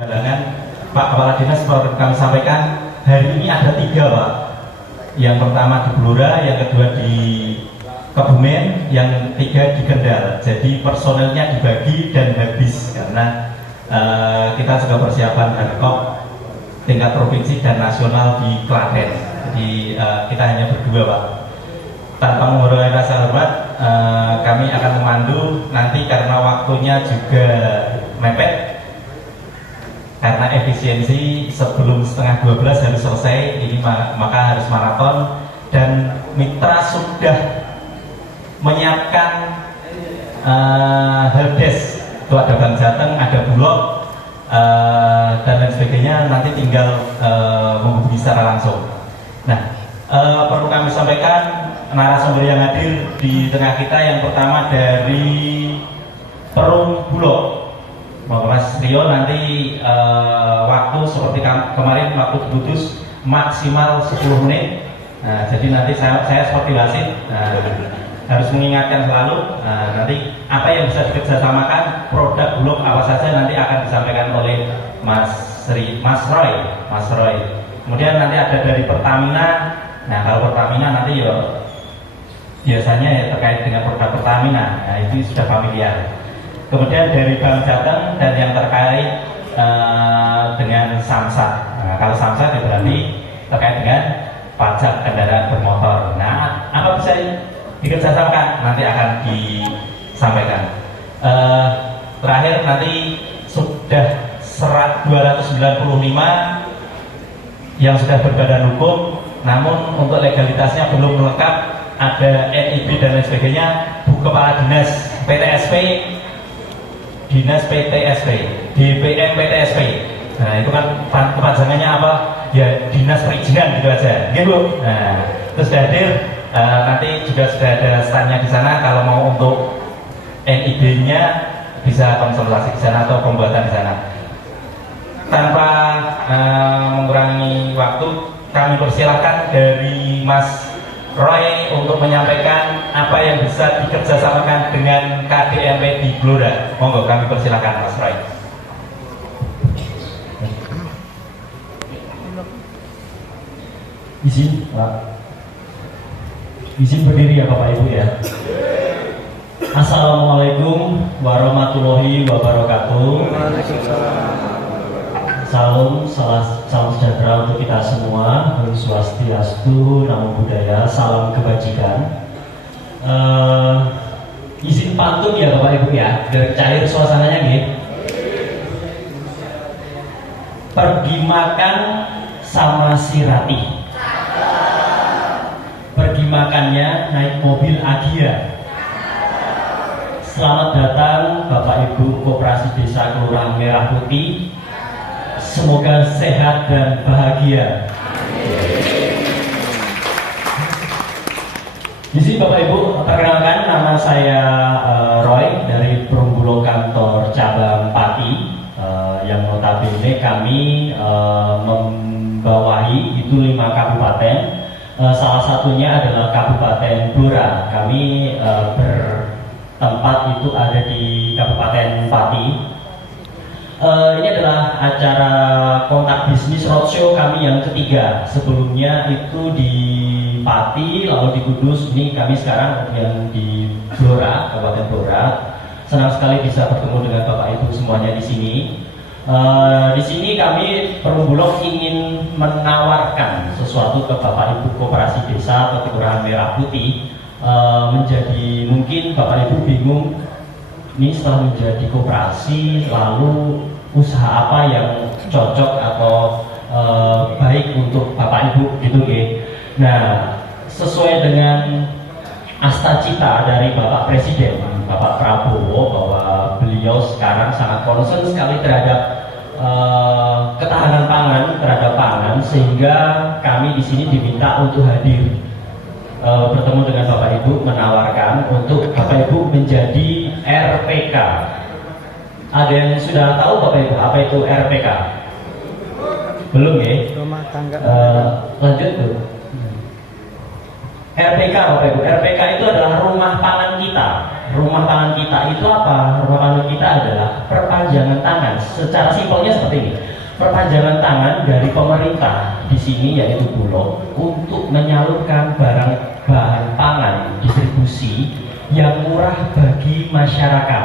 Halangan Pak Kepala Dinas perlu kami sampaikan hari ini ada 3 Pak. Yang pertama di Blora, yang kedua di Kebumen, yang 3 di Kendal. Jadi personelnya dibagi dan habis karena kita juga persiapan Harkop tingkat provinsi dan nasional di Klaten. Jadi kita hanya berdua Pak. Tanpa mengurangi rasa hormat, kami akan memandu nanti karena waktunya juga mepet. Karena efisiensi sebelum setengah 12 harus selesai, ini maka harus maraton. Dan mitra sudah menyiapkan helpdesk, itu ada Bank Jateng, ada Bulog, dan lain sebagainya. Nanti tinggal menghubungi secara langsung. Nah, perlu kami sampaikan narasumber yang hadir di tengah kita yang pertama dari Perum Bulog. Mas Rio nanti waktu seperti kemarin waktu diputus maksimal 10 menit. Nah, jadi nanti saya seperti wasit harus mengingatkan selalu. Nanti apa yang bisa dikerjasamakan produk Bulog apa saja nanti akan disampaikan oleh Mas Roy. Kemudian nanti ada dari Pertamina. Nah, kalau Pertamina nanti ya biasanya ya terkait dengan produk Pertamina. Nah, itu sudah familiar. Kemudian dari Bank Jateng dan yang terkait dengan Samsat. Nah, kalau Samsat ya berarti terkait dengan pajak kendaraan bermotor. Nah, apa bisa dikerjasamakan nanti akan disampaikan. Terakhir nanti sudah 295 yang sudah berbadan hukum, namun untuk legalitasnya belum lengkap, ada NIB dan lain sebagainya. Bu Kepala Dinas PTSP, Dinas PTSP, DPM PTSP. Nah, itu kan kepanjangannya apa? Ya, Dinas Perizinan gitu aja. Gitu, Bu. Nah, terus hadir nanti juga sudah ada standnya di sana. Kalau mau untuk NIB-nya bisa konsultasi di sana atau pembuatan di sana. Tanpa mengurangi waktu, kami persilahkan dari Mas Roy untuk menyampaikan apa yang bisa dikerjasamakan dengan KDMP di Blora. Monggo kami persilakan Mas Roy. Izin Pak, izin berdiri ya Bapak Ibu ya. Assalamualaikum warahmatullahi wabarakatuh. Salam sejahtera untuk kita semua. Om Swastiastu, Namo Buddhaya, salam kebajikan. Izin pantun ya Bapak Ibu ya, biar cair suasananya nih. Pergi makan sama si Rati, pergi makannya naik mobil Agia. Selamat datang Bapak Ibu Koperasi Desa Kelurahan Merah Putih. Semoga sehat dan bahagia. Di sini Bapak Ibu, perkenalkan nama saya Roy dari Perum Bulog kantor cabang Pati, yang notabene kami membawahi itu 5 kabupaten. Salah satunya adalah Kabupaten Blora. Kami bertempat itu ada di Kabupaten Pati. Ini adalah acara kontak bisnis roadshow kami yang ketiga. Sebelumnya itu di Pati, lalu di Kudus. Ini kami sekarang yang di Blora, Kabupaten Blora. Senang sekali bisa bertemu dengan Bapak Ibu semuanya di sini. Di sini kami Perum Bulog ingin menawarkan sesuatu ke Bapak Ibu Koperasi Desa atau Kelurahan Merah Putih. Menjadi mungkin Bapak Ibu bingung, ini setelah menjadi koperasi lalu usaha apa yang cocok atau baik untuk Bapak Ibu gitu ya. Nah, sesuai dengan asta-cita dari Bapak Presiden Bapak Prabowo bahwa beliau sekarang sangat concern sekali terhadap ketahanan pangan, terhadap pangan, sehingga kami di sini diminta untuk hadir bertemu dengan Bapak Ibu, menawarkan untuk Bapak Ibu menjadi RPK. Ada yang sudah tahu Bapak Ibu apa itu RPK? Belum ya? Rumah tangga. Lanjut tuh. RPK, Bapak Ibu. RPK itu adalah rumah pangan kita. Rumah pangan kita itu apa? Rumah pangan kita adalah perpanjangan tangan. Secara simpelnya seperti ini. Perpanjangan tangan dari pemerintah di sini yaitu Bulog untuk menyalurkan barang bahan pangan distribusi yang murah bagi masyarakat.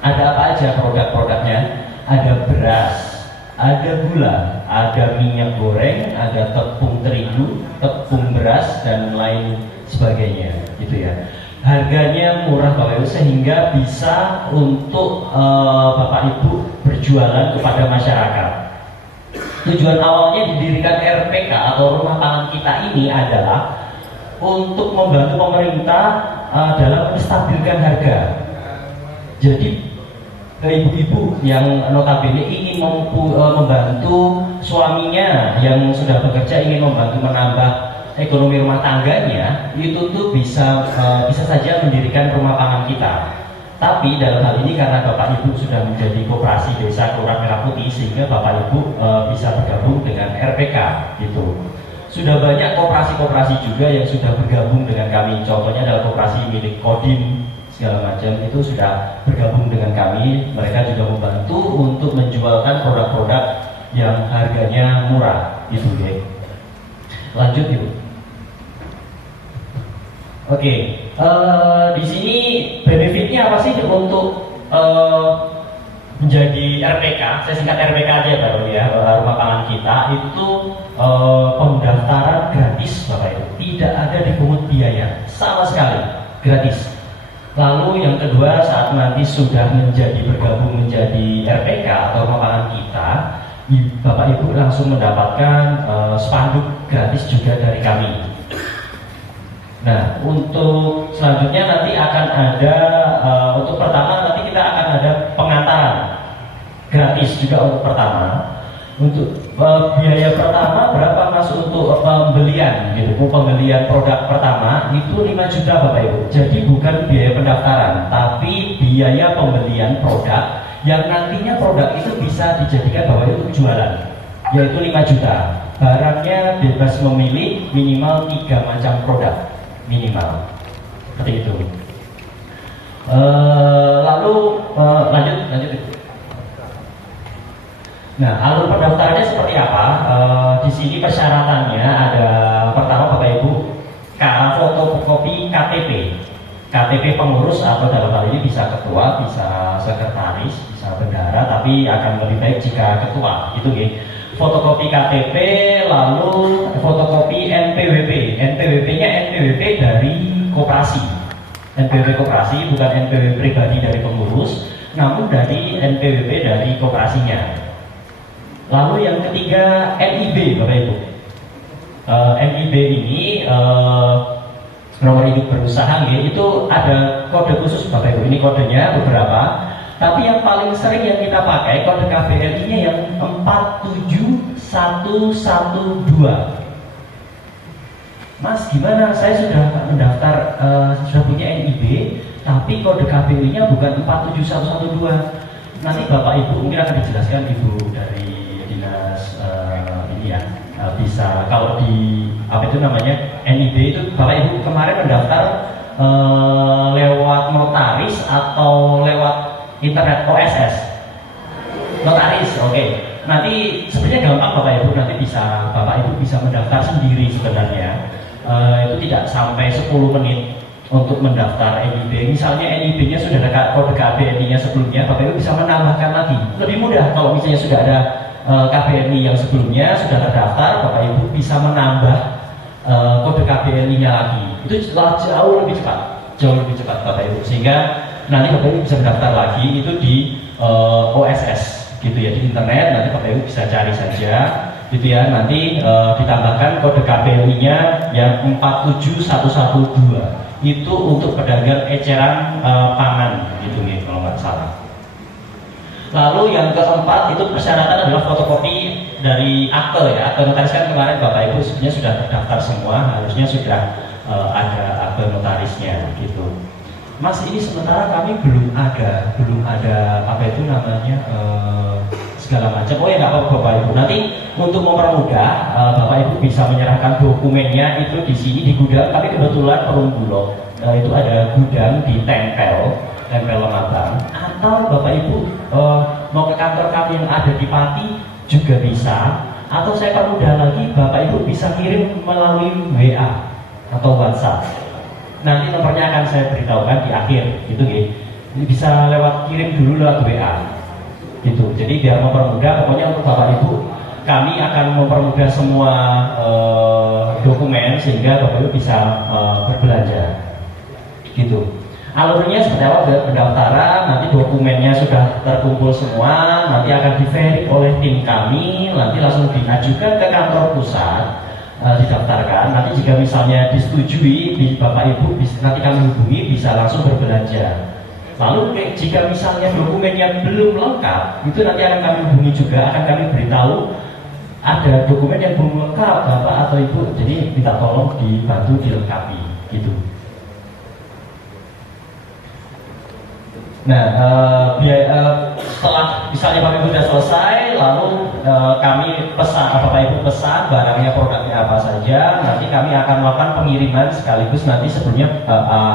Ada apa aja produk-produknya? Ada beras, ada gula, ada minyak goreng, ada tepung terigu, tepung beras dan lain sebagainya, gitu ya. Harganya murah Bapak Ibu sehingga bisa untuk Bapak Ibu berjualan kepada masyarakat. Tujuan awalnya didirikan RPK atau rumah pangan kita ini adalah untuk membantu pemerintah dalam menstabilkan harga. Jadi ibu-ibu yang notabene ingin membantu suaminya yang sudah bekerja, ingin membantu menambah ekonomi rumah tangganya, itu tuh bisa saja mendirikan rumah pangan kita. Tapi dalam hal ini karena Bapak Ibu sudah menjadi koperasi desa Kelurahan Merah Putih, sehingga Bapak Ibu bisa bergabung dengan RPK gitu. Sudah banyak koperasi-koperasi juga yang sudah bergabung dengan kami. Contohnya adalah koperasi milik Kodim segala macam, itu sudah bergabung dengan kami. Mereka juga membantu untuk menjualkan produk-produk yang harganya murah itu ya. Lanjut Ibu. Oke, di sini benefitnya apa sih untuk menjadi RPK? Saya singkat RPK aja baru ya. Rumah pangan kita itu pendaftaran gratis Bapak Ibu, tidak ada dipungut biaya sama sekali, gratis. Lalu yang kedua, saat nanti sudah bergabung menjadi RPK atau rumah pangan kita, Bapak Ibu langsung mendapatkan spanduk gratis juga dari kami. Nah, untuk selanjutnya nanti akan ada untuk pertama nanti kita akan ada pengantaran gratis juga untuk pertama. Untuk biaya pertama berapa Mas untuk pembelian gitu. Pembelian produk pertama itu 5 juta Bapak Ibu. Jadi bukan biaya pendaftaran, tapi biaya pembelian produk yang nantinya produk itu bisa dijadikan Bapak Ibu untuk jualan, yaitu 5 juta. Barangnya bebas memilih minimal 3 macam produk minimal, seperti itu. Lalu lanjut. Nah, alur pendaftarannya seperti apa? Di sini persyaratannya ada pertama Bapak Ibu fotokopi KTP pengurus atau dalam hal ini bisa ketua, bisa sekretaris, bisa bendahara, tapi akan lebih baik jika ketua. Itu ya. Fotokopi KTP, lalu fotokopi NPWP. NPWP-nya NPWP dari koperasi. NPWP koperasi bukan NPWP pribadi dari pengurus, namun dari NPWP dari koperasinya. Lalu yang ketiga NIB Bapak Ibu. NIB ini nomor induk berusaha ya, itu ada kode khusus Bapak Ibu. Ini kodenya beberapa. Tapi yang paling sering yang kita pakai kode KBLI-nya yang 47112. Mas, gimana? Saya sudah mendaftar, sudah punya NIB, tapi kode KBLI-nya bukan 47112. Nanti Bapak Ibu mungkin akan dijelaskan Ibu dari dinas ini ya. Bisa kalau di apa itu namanya NIB itu Bapak Ibu kemarin mendaftar lewat notaris atau lewat internet OSS notaris, oke. Nanti sebenarnya gampang Bapak Ibu, nanti Bapak Ibu bisa mendaftar sendiri sebenarnya. Itu tidak sampai 10 menit untuk mendaftar NIB. Misalnya NIB-nya sudah ada kode KBNI-nya sebelumnya, Bapak Ibu bisa menambahkan lagi. Lebih mudah kalau misalnya sudah ada KBNI yang sebelumnya sudah terdaftar, Bapak Ibu bisa menambah kode KBNI-nya lagi. Itu jauh lebih cepat Bapak Ibu, sehingga nanti Bapak Ibu bisa mendaftar lagi itu di OSS gitu ya, di internet. Nanti Bapak Ibu bisa cari saja gitu ya, nanti ditambahkan kode KBNI-nya yang 47112 itu untuk pedagang eceran pangan gitu ya kalau nggak salah. Lalu yang keempat itu persyaratan adalah fotokopi dari akte ya. Akte notaris kan kemarin Bapak Ibu sebenarnya sudah terdaftar semua, harusnya sudah ada akte notarisnya gitu. Mas, ini sementara kami belum ada apa itu namanya segala macam. Oh ya nggak apa-apa Bapak Ibu. Nanti untuk mempermudah Bapak Ibu bisa menyerahkan dokumennya itu di sini di gudang. Tapi kebetulan Perum Bulog itu ada gudang di Tempel Lematang. Atau Bapak Ibu mau ke kantor kami yang ada di Pati juga bisa. Atau saya permudah lagi, Bapak Ibu bisa kirim melalui WA atau WhatsApp. Nanti nomornya akan saya beritahukan di akhir, gitu ya. Bisa lewat kirim dulu lewat WA, gitu. Jadi biar mempermudah, pokoknya untuk Bapak Ibu, kami akan mempermudah semua dokumen sehingga Bapak Ibu bisa berbelanja, gitu. Alurnya seperti apa? Pendaftaran, nanti dokumennya sudah terkumpul semua, nanti akan di-verify oleh tim kami, nanti langsung diajukan ke kantor pusat, didaftarkan. Nanti jika misalnya disetujui, Bapak Ibu nanti kami hubungi, bisa langsung berbelanja. Lalu jika misalnya dokumennya belum lengkap, itu nanti akan kami hubungi juga, akan kami beritahu ada dokumen yang belum lengkap Bapak atau Ibu, jadi minta tolong dibantu dilengkapi, gitu. Nah, setelah misalnya Bapak Ibu sudah selesai, lalu kami pesan, Bapak Ibu pesan barangnya, produknya apa saja, nanti kami akan melakukan pengiriman sekaligus nanti sebelumnya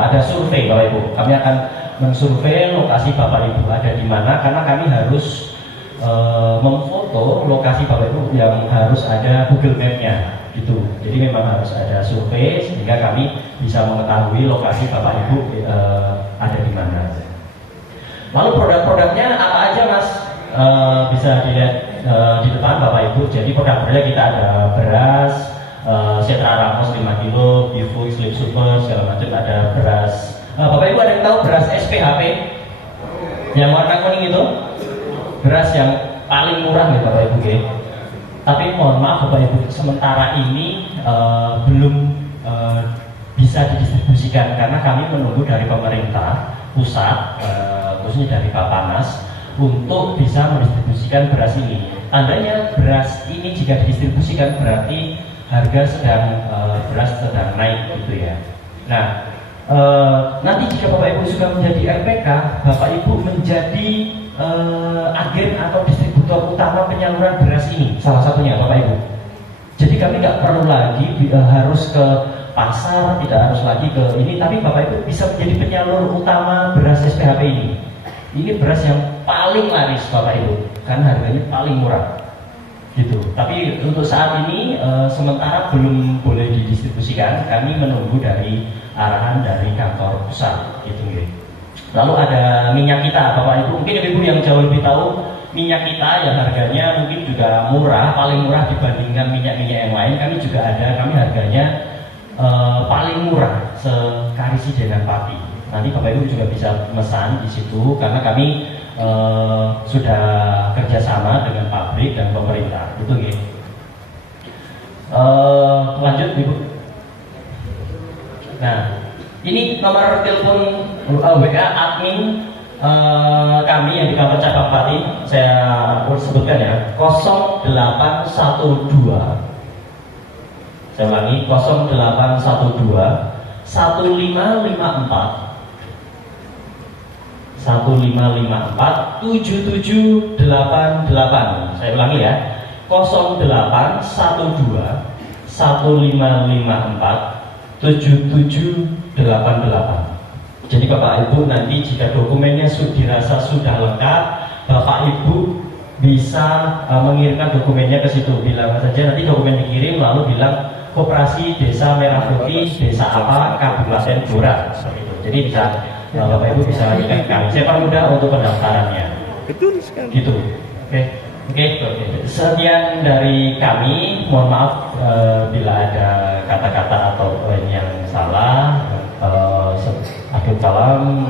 ada survei Bapak Ibu. Kami akan mensurvei lokasi Bapak Ibu ada di mana, karena kami harus memfoto lokasi Bapak Ibu yang harus ada Google Map-nya, gitu. Jadi memang harus ada survei sehingga kami bisa mengetahui lokasi Bapak Ibu ada di mana. Lalu produk-produknya apa aja Mas? Bisa dilihat di depan Bapak Ibu. Jadi produk-produknya kita ada beras, Setra Ramos 5 kilo, Bifood, Sleep Super, segala macam. Ada beras. Bapak Ibu ada yang tahu beras SPHP? Yang warna kuning itu? Beras yang paling murah nih Bapak Ibu ya. Tapi mohon maaf Bapak Ibu, sementara ini belum bisa didistribusikan karena kami menunggu dari pemerintah pusat, khususnya dari Bapanas, untuk bisa mendistribusikan beras ini. Tandanya beras ini jika didistribusikan berarti beras sedang naik, gitu ya. Nah, nanti jika Bapak Ibu sudah menjadi RPK, Bapak Ibu menjadi agen atau distributor utama penyaluran beras ini, salah satunya Bapak Ibu. Jadi kami nggak perlu lagi harus ke pasar, tidak harus lagi ke ini, tapi Bapak Ibu bisa menjadi penyalur utama beras SPHP ini. Ini beras yang paling laris Bapak Ibu, karena harganya paling murah, gitu. Tapi untuk saat ini sementara belum boleh didistribusikan, kami menunggu dari arahan dari kantor pusat, gitu ya. Lalu ada minyak kita Bapak Ibu, mungkin Ibu yang jauh lebih tahu, minyak kita yang harganya mungkin juga murah, paling murah dibandingkan minyak-minyak yang lain. Kami juga ada, kami harganya paling murah sekarisi dengan Pati. Nanti Bapak Ibu juga bisa memesan di situ karena kami sudah kerjasama dengan pabrik dan pemerintah, gitu ya. Lanjut Ibu. Nah, ini nomor telepon WA admin kami yang di kantor cabang Pati, saya sebutkan ya, 0812. Saya ulangi, 0812 1554 7788. Saya ulangi ya, 0812 1554 7788. Jadi Bapak Ibu nanti jika dokumennya dirasa sudah lengkap, Bapak Ibu bisa mengirimkan dokumennya ke situ. Bilang saja nanti dokumen dikirim, lalu bilang Koperasi Desa Merah Putih, Desa apa, Kabupaten Blora. Jadi bisa Bapak Ibu bisa mengirimkan kami. Saya permudah untuk pendaftarannya. Betul sekali. Gitu. Oke. Sekian dari kami. Mohon maaf bila ada kata-kata atau yang salah. Akhir kalam.